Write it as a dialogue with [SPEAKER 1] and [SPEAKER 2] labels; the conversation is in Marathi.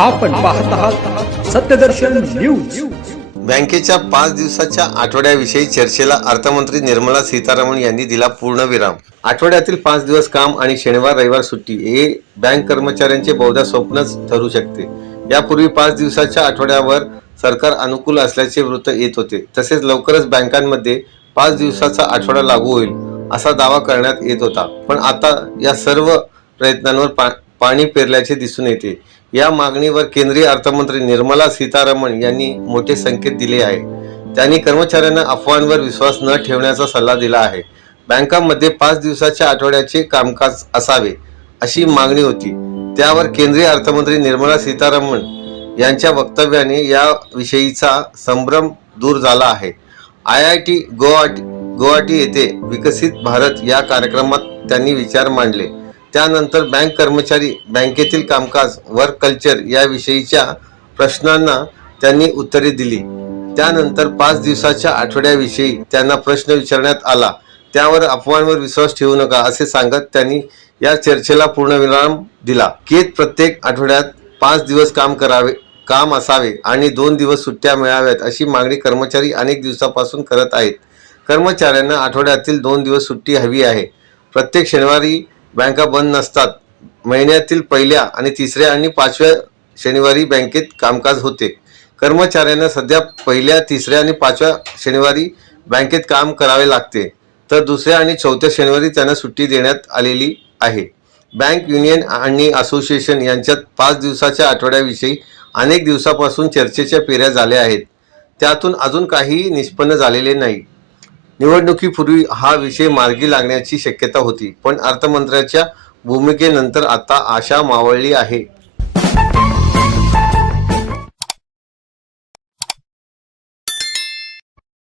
[SPEAKER 1] आपण पाहत आहात सत्यदर्शन न्यूज.
[SPEAKER 2] बँकेच्या पाच दिवसाच्या आठवड्याविषयी चर्चेला अर्थमंत्री निर्मला सीतारामन यांनी दिला पूर्णविराम आठवड्यातील पाच दिवस काम आणि शनिवार रविवार सुट्टी हे बँक कर्मचाऱ्यांचे बहुधा स्वप्नच ठरू शकते. यापूर्वी पाच दिवसाच्या आठवड्यावर सरकार अनुकूल असल्याचे वृत्त येत होते. तसेच लवकरच बँकांमध्ये पाच दिवसाचा आठवडा लागू होईल असा दावा करण्यात येत होता. पण आता या सर्व प्रयत्नांवर पा पाणी पेरल्याचे दिसून येते. या मागणीवर केंद्रीय अर्थमंत्री निर्मला सीतारामन यांनी मोठे संकेत दिले आहे. त्यांनी कर्मचाऱ्यांना अफवांवर विश्वास न ठेवण्याचा सल्ला दिला आहे. बँकांमध्ये पाच दिवसाच्या आठवड्याचे कामकाज असावे अशी मागणी होती. त्यावर केंद्रीय अर्थमंत्री निर्मला सीतारामन यांच्या वक्तव्याने याविषयीचा संभ्रम दूर झाला आहे. I I T Guwahati Guwahati येथे विकसित भारत या कार्यक्रमात त्यांनी विचार मांडले. त्यानंतर बँक कर्मचारी बँकेतील कामकाज वर्क कल्चर याविषयीच्या प्रश्नांना त्यांनी उत्तरे दिली. त्यानंतर पाच दिवसाच्या आठवड्याविषयी त्यांना प्रश्न विचारण्यात आला. त्यावर अफवांवर विश्वास ठेवू नका असे सांगत त्यांनी या चर्चेला पूर्णविराम दिला. केत प्रत्येक आठवड्यात पाच दिवस काम करावे काम असावे आणि दोन दिवस सुट्ट्या मिळाव्यात अशी मागणी कर्मचारी अनेक दिवसापासून करत आहेत. कर्मचाऱ्यांना आठवड्यातील दोन दिवस सुट्टी हवी आहे. प्रत्येक शनिवारी बँका बंद नसतात. महिन्यातील पहिल्या आणि तिसऱ्या आणि पाचव्या शनिवारी बँकेत कामकाज होते. कर्मचाऱ्यांना सध्या पहिल्या तिसऱ्या आणि पाचव्या शनिवारी बँकेत काम करावे लागते. तर दुसऱ्या आणि चौथ्या शनिवारी त्यांना सुट्टी देण्यात आलेली आहे. बँक युनियन आणि असोसिएशन यांच्यात पाच दिवसाच्या आठवड्याविषयी अनेक दिवसापासून चर्चेच्या पेऱ्या झाल्या आहेत. त्यातून अजून काहीही निष्पन्न झालेले नाही. निवडणुकीपूर्वी हा विषय मार्गी लागण्याची शक्यता होती पण अर्थमंत्र्याच्या भूमिकेनंतर आता आशा मावळली आहे.